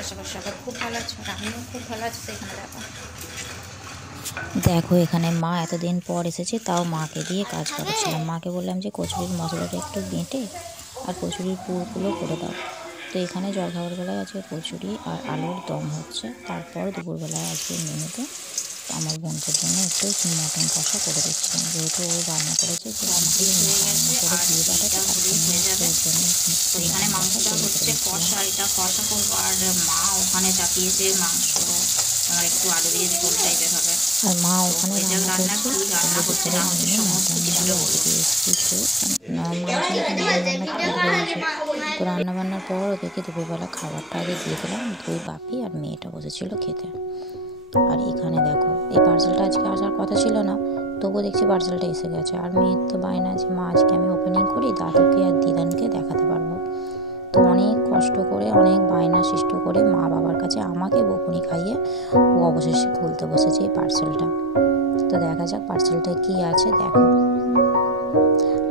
আশা করি সবাই খুব ভালো আছো, আর আমিও খুব ভালো আছি। এখানে দেখো এখানে মা এতদিন পর এসেছে, তাও মাকে দিয়ে কাজ করাচ্ছিলাম। মাকে বললাম যে কচুরির মশলাটা একটু বেটে আর কচুরির পুরগুলো করে দাও। তো এখানে জলখাবার বেলায় আজকে কচুরি আর আলুর দম হচ্ছে। তারপর দুপুরবেলায় আজকে মেনুতে আমার বোনটার জন্য একটু মটন কষা করে দিচ্ছিলাম, যেহেতু ও বায়না করেছে যে আমাকে রান্না করে দিয়ে পাঠাতে, তার জন্য হয়ে যাবে। তো এখানে মাংসটা হচ্ছে কষা, এটা কষা করবো। আর মা ওখানে চাপিয়েছে মাংস, আমার একটু আলু দিয়ে ঝোল টাইপের হবে। আর মা ওখানে রান্না করছে, রান্না হচ্ছে না হচ্ছে সমস্ত কিছুটা বলবো। তো রান্নাবান্নার পর ওদেরকে দুপুরবেলা খাবারটা আগে দিয়ে দিলাম। দুই বাপি আর মেয়েটা বসেছিল খেতে। আর এখানে দেখো এই পার্সেলটা আজকে আসার কথা ছিল না, তবুও দেখছি পার্সেলটা এসে গেছে। আর মেয়ের তো বায়না যে মা আজকে আমি ওপেনিং করি, দাদুকে আর দিদানকে দেখাতে পারবো। তো অনেক কষ্ট করে, অনেক বায়না সৃষ্ট করে মা বাবার কাছে আমাকে বকুনি খাইয়ে ও অবশেষে খুলতে বসেছে এই পার্সেলটা। তো দেখা যাক পার্সেলটায় কী আছে। দেখো,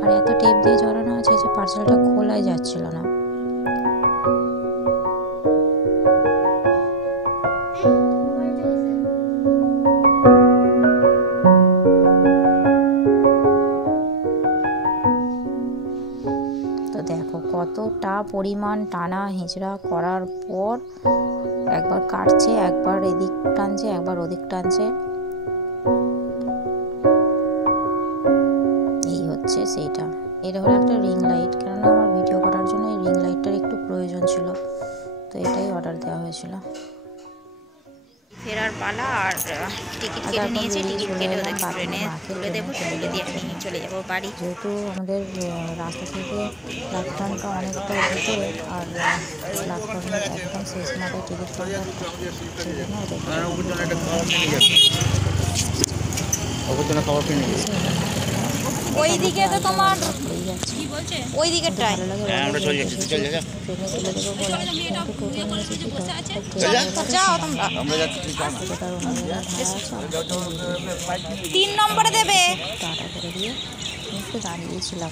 আর এত টেপ দিয়ে জড়ানো আছে যে পার্সেলটা খোলাই যাচ্ছিল না। তো দেখো কতটা পরিমাণ টানা হেঁচড়া করার পর একবার কাটছে, একবার এদিক টানছে, একবার ওদিক টানছে। এই হচ্ছে সেইটা। এটা হলো একটা রিং লাইট, কেননা আমার ভিডিও করার জন্য এই রিং লাইটটার একটু প্রয়োজন ছিল, তো এটাই অর্ডার দেওয়া হয়েছিল। ফেরার পালা, আর টিকিট কেটে নিয়েছি। টিকিট কেটে ওদেরকে ট্রেনে তুলে দেবো, তুলে দিয়ে আমি চলে যাবো বাড়ি। যেহেতু আমাদের রাস্তা থেকে প্ল্যাটফর্মটা অনেকটা ভিতরে, আর প্ল্যাটফর্মের একদম শেষ মাথায় টিকিট কাউন্টার, সেই জন্য ওই দিকে তো তোমার ওই দিকেরটায় যাও তোমরা, 3 নম্বরে দেবে। টাটা করে দিয়ে একটু দাঁড়িয়েছিলাম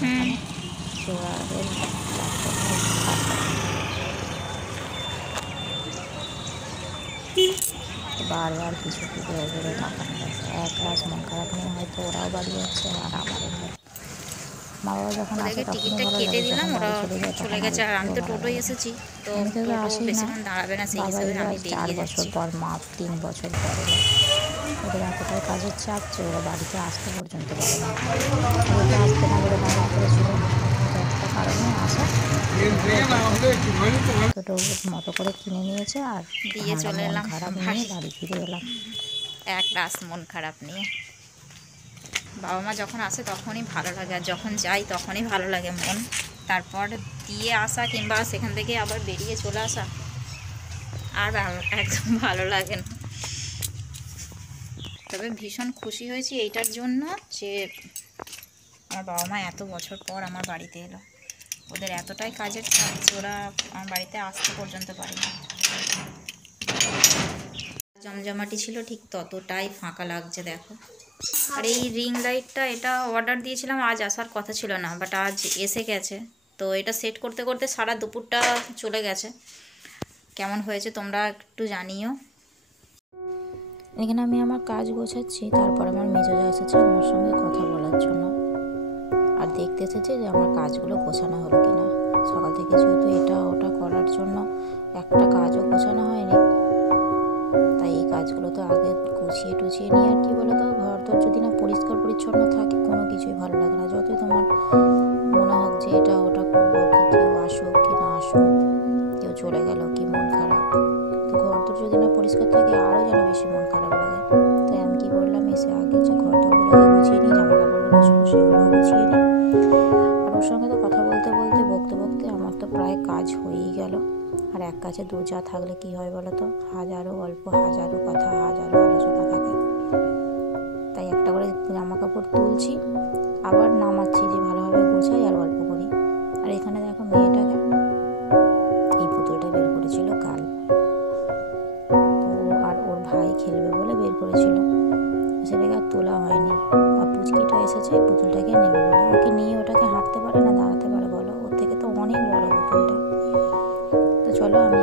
বারবার কিছু কিছু ওগুলো তাকানো যাচ্ছে। এক ক্লাস মন খারাপ নিয়ে হয়তো ওরাও বাড়ি যাচ্ছে, আর আমারও মা বাবা যখন আসে টিকিটটা কেটে দিলাম, ওরা চলে গেছে। আর আমি তো টোটোয় এসেছি, তো আসি না, বেশিক্ষণ দাঁড়াবে না, সেই হিসাবে আমি 4 বছর পর, মা 3 বছর পর এলো। ওদের এতটাই কাজের চাপ যে ওরা বাড়িতে আসতে পর্যন্ত পারে না। বাড়িতে আসতে না বলে বাবা করেছিল, একটা কারণে আসা ছোটো মতো করে কিনে নিয়েছে। আর দিয়ে চলে এলাম খারাপ নিয়ে বাড়ি ফিরে এলাম, এক রাস মন খারাপ নিয়ে। বাবা মা যখন আসে তখনই ভালো লাগে, আর যখন যাই তখনই ভালো লাগে মন। তারপর দিয়ে আসা কিংবা সেখান থেকে আবার বেরিয়ে চলে আসা আর একদম ভালো লাগে না। তবে ভীষণ খুশি হয়েছি এইটার জন্য যে আমার বাবা মা এত বছর পর আমার বাড়িতে এলো। ওদের এতটাই কাজের চাপ যে ওরা আমার বাড়িতে আসতে পর্যন্ত পারে না। জমজমাটি ছিল ঠিক ততটাই ফাঁকা লাগছে দেখো। আর এই রিং লাইটটা, এটা অর্ডার দিয়েছিলাম, আজ আসার কথা ছিল না, বাট আজ এসে গেছে। তো এটা সেট করতে করতে সারা দুপুরটা চলে গেছে। কেমন হয়েছে তোমরা একটু জানিও। এখানে আমি আমার কাজ গোছাচ্ছি, তারপর আমার মেজোজা এসেছে আমার সঙ্গে কথা বলার জন্য, আর দেখতে এসেছে যে আমার কাজগুলো গোছানো হলো কিনা। সকাল থেকে যেহেতু এটা ওটা করার জন্য একটা কাজও গোছানো হয়নি, তাই এই কাজগুলো তো আগে গুছিয়ে টুছিয়ে নিই। আর কি বলো তো, ঘর তো যদি না পরিষ্কার পরিচ্ছন্ন থাকে কোনো কিছুই ভালো লাগে না। যতই তোমার মনে হোক যে এটা ওটা করবো, কি কেউ আসুক কি না আসুক, কেউ চলে গেল কি মন খারাপ, তো ঘর তো যদি না পরিষ্কার থাকে আরও যেন বেশি মন খারাপ লাগে। তাই আমি কী করলাম, এসে আগে যে ঘরগুলো গুছিয়ে নিই, জামা কাপড়গুলো ছিল সেগুলোও গুছিয়ে নিই। আর ওর সঙ্গে তো কথা বলতে বলতে বকতে বকতে আমার তো প্রায় কাজ হয়েই গেল। আর এক কাছে দু চা থাকলে কি হয় বলো তো, হাজারো গল্প, হাজারো কথা, হাজারো আলোচনা থাকে। তাই একটা করে জামা কাপড় তুলছি, আবার নামাচ্ছি যে ভালোভাবে গোছাই আর গল্প করি। আর এখানে দেখো মেয়েটাকে এই পুতুলটা বের করেছিল কাল, তো আর ওর ভাই খেলবে বলে বের করেছিল, সেটাকে আর তোলা হয়নি। আর পুচকিটা এসেছে পুতুলটাকে নেবে বলে, ওকে নিয়ে ওটাকে হাঁটতে পারে না, দাঁড়াতে পারে বলো, ওর থেকে তো অনেক বড় পুতুলটা। তো চলো আমি